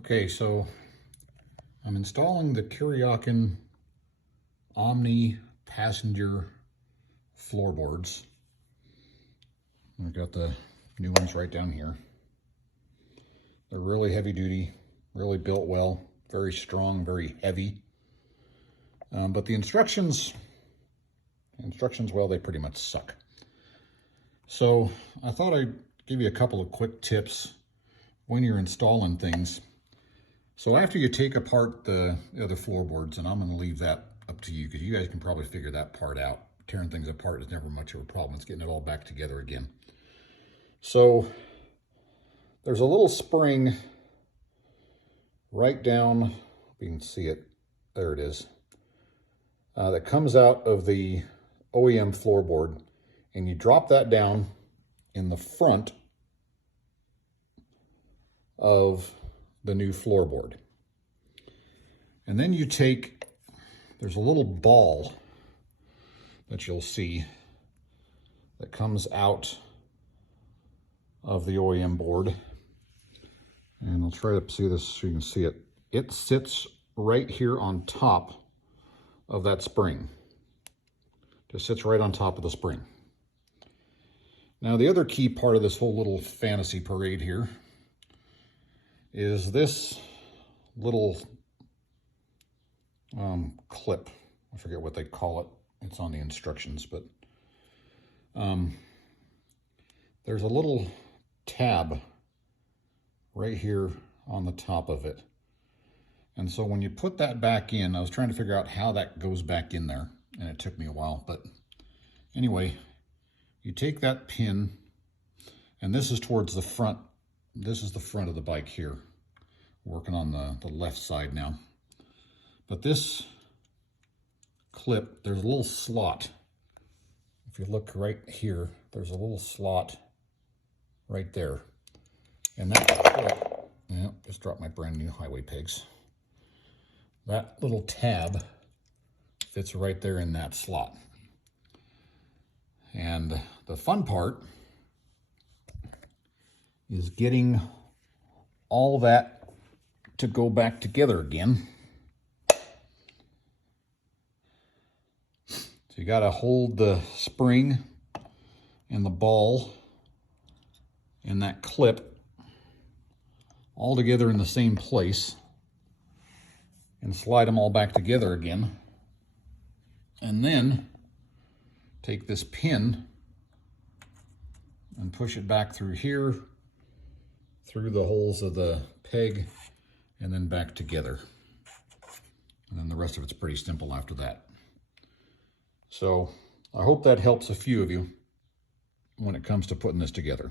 Okay, so I'm installing the Kuryakyn Omni passenger floorboards. I've got the new ones right down here. They're really heavy duty, really built well, very strong, very heavy. But the instructions, well, they pretty much suck. So I thought I'd give you a couple of quick tips when you're installing things. So after you take apart the other floorboards, and I'm going to leave that up to you because you guys can probably figure that part out. Tearing things apart is never much of a problem. It's getting it all back together again. So there's a little spring right down, you can see it, there it is, that comes out of the OEM floorboard, and you drop that down in the front of the new floorboard. And then you take, there's a little ball that you'll see that comes out of the OEM board. And I'll try to see this so you can see it. It sits right here on top of that spring. Just sits right on top of the spring. Now the other key part of this whole little fantasy parade here is this little clip. I forget what they call it. It's on the instructions, but there's a little tab right here on the top of it. And so when you put that back in, I was trying to figure out how that goes back in there, and it took me a while, but anyway, you take that pin, and this is towards the front. This is the front of the bike here. Working on the left side now. But this clip, there's a little slot. If you look right here, there's a little slot right there. And that clip, yeah, just dropped my brand new highway pegs. That little tab fits right there in that slot. And the fun part is getting all that to go back together again. So you got to hold the spring and the ball and that clip all together in the same place and slide them all back together again. And then take this pin and push it back through here, through the holes of the peg, and then back together. And then the rest of it's pretty simple after that. So I hope that helps a few of you when it comes to putting this together.